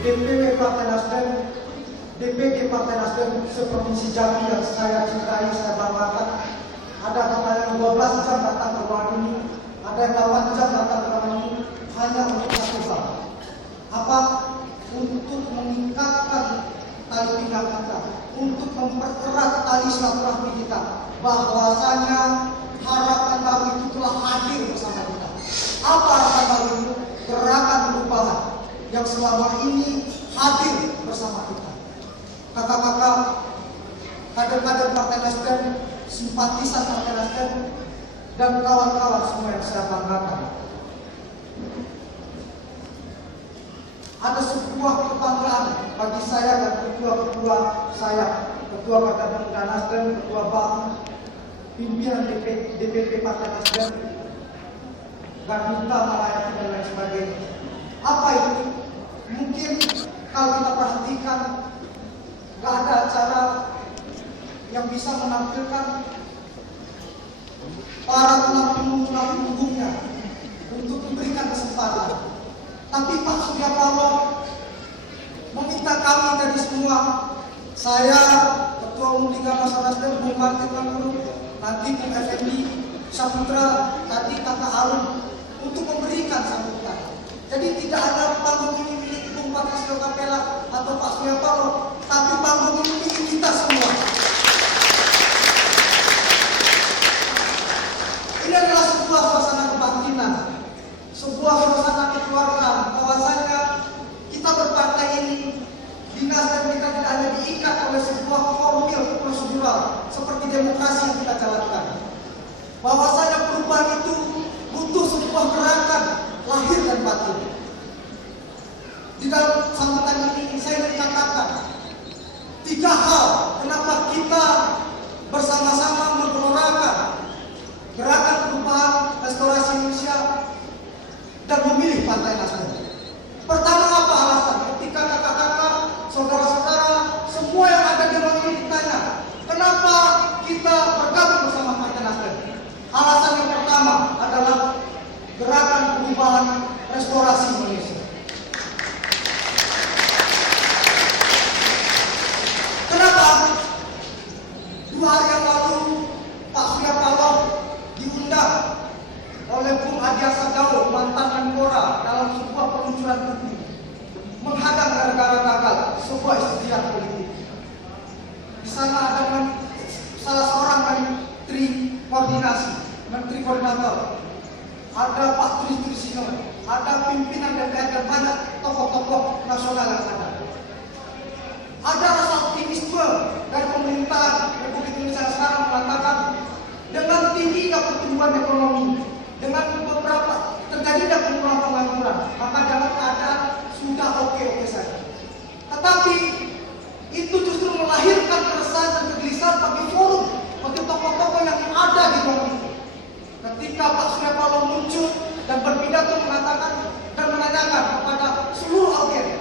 DPW Partai Nasdem, DPD Partai Nasdem seprovinsi Jambi yang saya cintai, saya banggakan. Ada yang 12 jam datang ke ruangan ini, ada yang 8 jam datang ke ruangan ini hanya untuk satu hal. Apa? Untuk meningkatkan tali pinggang kita, untuk mempererat tali silaturahmi kita, bahwasanya harapan baru itu telah hadir bersama kita. Apa harapan baru itu? Gerakan perubahan yang selama ini hadir bersama kita. Kakak-kakak, kader-kader Partai Nasdem, simpatisan Partai Nasdem, dan kawan-kawan semua yang saya banggakan. Ada sebuah kebanggaan bagi saya dan ketua-ketua saya, ketua Partai Pemuda Nasdem, ketua BAM, pimpinan DPP Partai Nasdem, Garduta Malayaki dan lain sebagainya. Apa itu? Mungkin kalau kita perhatikan, gak ada acara yang bisa menampilkan para tulang punggungnya untuk diberikan kesempatan. Tapi Pak Surya Paloh meminta kami tadi semua, saya, Ketua Umum Liga Masyarakat Nasdem, Bung Martin Mangguru, nanti Bung Effendi Saputra, tadi Kakak Alun, untuk memberikan sambutan. Jadi tidak ada panggung ini milik Bung Patrisio Kapela atau Pak Surya Paloh, tapi panggung ini milik kita semua. Ini adalah sebuah suasana kebatinan, sebuah suasana kekeluargaan, bahwasanya kita berpartai ini di Nasdem kita tidak hanya diikat oleh sebuah formil prosedural seperti demokrasi yang kita jalankan. Bahwasanya perubahan itu butuh sebuah gerakan lahir dan batin. Di dalam sambutan ini saya ingin katakan 3 hal kenapa kita bersama-sama menggelorakan gerakan perubahan restorasi Indonesia dan memilih Partai Nasdem. Pertama, apa alasan? Ketika kakak-kakak, saudara-saudara, semua yang ada di ruang ini ditanya, kenapa kita bergabung bersama Partai Nasdem? Alasan yang pertama adalah gerakan perubahan restorasi Indonesia. Kenapa? 2 hari yang lalu Pak Surya Paloh diundang oleh Bung Adiasa Daud, mantan Menpora, dalam sebuah peluncuran buku menghadang negara gagal, sebuah istilah politik. Di sana ada salah seorang menteri koordinasi, menteri koordinator, ada Pak Trisno, ada pimpinan DPR dan banyak tokoh-tokoh nasional yang ada. Ada rasa optimisme dari pemerintahan Republik Indonesia sekarang mengatakan dengan tingginya pertumbuhan ekonomi, dengan beberapa terjadinya penurunan pengangguran, maka dalam keadaan sudah oke-oke saja. Tetapi itu justru melahirkan keresahan dan kegelisahan bagi forum, bagi tokoh-tokoh yang ada di ruang itu. Ketika Pak Surya Paloh muncul dan berpidato mengatakan dan menanyakan kepada seluruh audiens,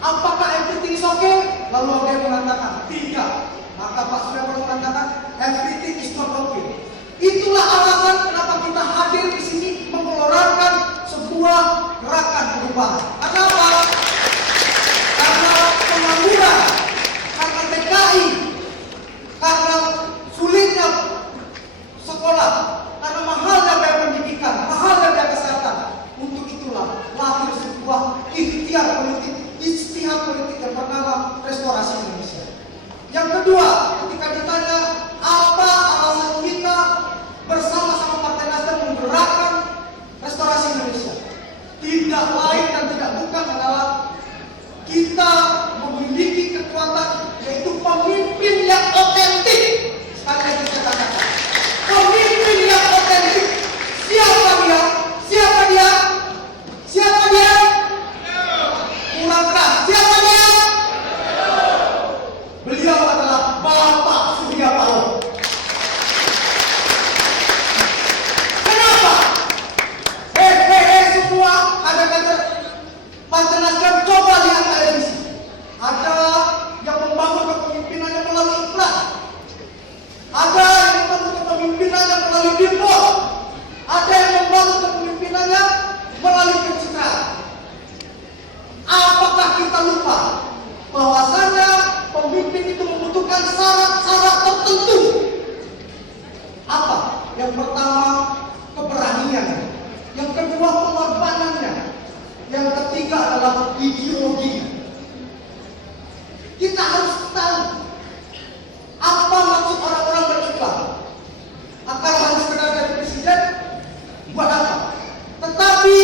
apakah everything is okay? Lalu audiens mengatakan tidak. Maka Pak Surya Paloh mengatakan everything is not okay. Itulah alasan kenapa kita hadir di sini mengeluarkan sebuah gerakan perubahan. Kenapa? Karena pengangguran, karena TKI, karena sulitnya sekolah, karena mahalnya biaya pendidikan, mahalnya biaya kesehatan. Untuk itulah lahir sebuah ikhtiar politik, ijtihad politik yang bernama restorasi Indonesia. Yang kedua, ketika ditanya apa alasan kita bersama-sama Partai Nasdem menggerakkan restorasi Indonesia, tidak lain dan tidak bukan adalah kita memiliki kekuatan, yaitu pemimpin yang otentik. Sekali lagi saya katakan, pemimpin yang otentik. Siapa dia? Siapa dia? Siapa dia? Kurang keras. Siapa dia? Beliau adalah Bapak Surya Paloh. Kenapa? Semua ada kader Partai Nasdem, coba lihat televisi. bahwasanya pemimpin itu membutuhkan syarat-syarat tertentu. Apa? Yang pertama, keberanian. Yang kedua, pengorbanannya. Yang ketiga adalah ideologi. Kita harus tahu apa maksud orang-orang beriklan. Akan hanya sekedar dari presiden, buat apa? Tetapi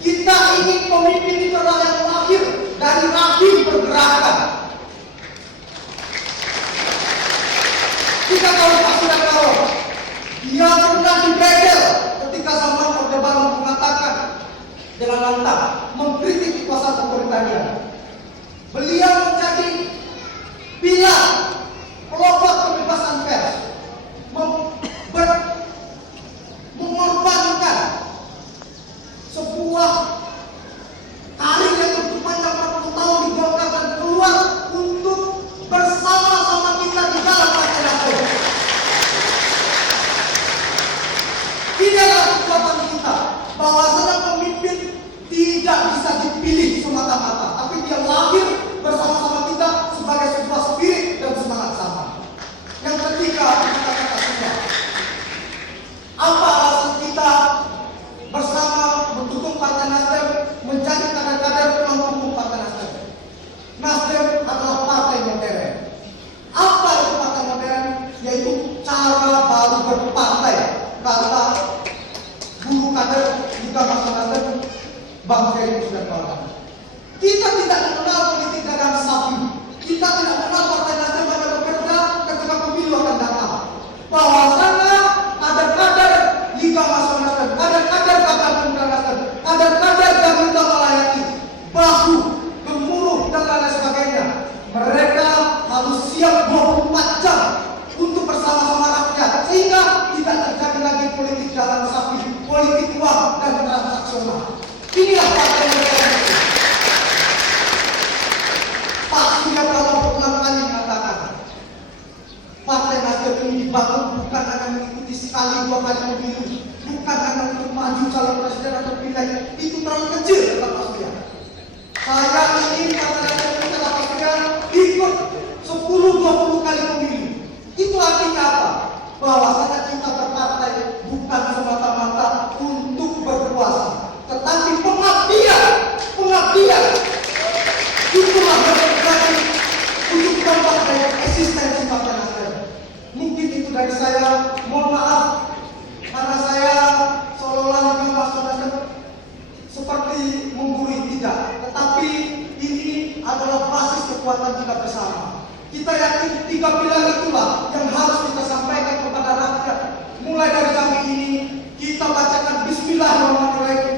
kita ingin pemimpin itu adalah yang lahir dari rahim pergerakan. Kita tahu Pak Surya Paloh, dia pernah dibegel ketika zaman Orde Baru mengatakan dengan lantang mengkritik kuasa pemerintahan. Beliau menjadi pilar pelopor kebebasan pers, mengorbankan sebuah karir yang begitu panjang 40 tahun di Golkar dan keluar untuk bersama-sama kita di dalam Partai Nasdem. Ini adalah kekuatan kita, bahwasanya pemimpin tidak bisa dipilih semata-mata, tapi dia lahir bersama-sama kita sebagai sebuah spirit dan semangat sama. Yang ketiga, kita kata semua. Apa alasan kita bersama mendukung Partai Nasdem, menjadi kader-kader pendukung Partai Nasdem? Nasdem adalah partai modern. Apa itu partai modern? Yaitu cara baru berpartai. Kata guru kader juga Partai Nasdem, Bang Ferry sudah tahu. Kita tidak mengenal politik dagang sapi. Kita tidak mengenal Partai Nasdem hanya bekerja ketika pemilu akan datang. Bahwasanya kader-kader Liga Mahasiswa Nasdem, kader-kader Gabungan Pemuda Nasdem, kader-kader Gabungan Melayani, bahu, gemuruh dan lain sebagainya. Mereka harus siap 24 jam untuk bersama-sama rakyat, sehingga tidak terjadi lagi politik dagang sapi, politik uang dan transaksional. Inilah partai modern. Pak Surya Paloh berulang kali mengatakan, Partai Nasdem ini dibangun bukan hanya mengikuti sekali 2 kali pemilu, bukan hanya untuk maju calon presiden atau pilih. Itu terlalu kecil, kata Pak Surya. Saya ingin Partai Nasdem ini, kata Pak Surya, ikut 10-20 kali pemilu. Itu artinya apa? Bahwasanya kita berpartai bukan semata-mata untuk berkuasa, tetapi pengabdian. Itulah yang terjadi untuk dampak dari eksistensi Partai Nasdem. Mungkin itu dari saya. Mohon maaf karena saya seolah-olah Liga Mahasiswa Nasdem seperti menggurui, tidak. Tetapi ini adalah basis kekuatan kita bersama. Kita yakin 3 pilar itulah yang harus kita sampaikan kepada rakyat. Mulai dari kami ini, kita bacakan Bismillahirrahmanirrahim.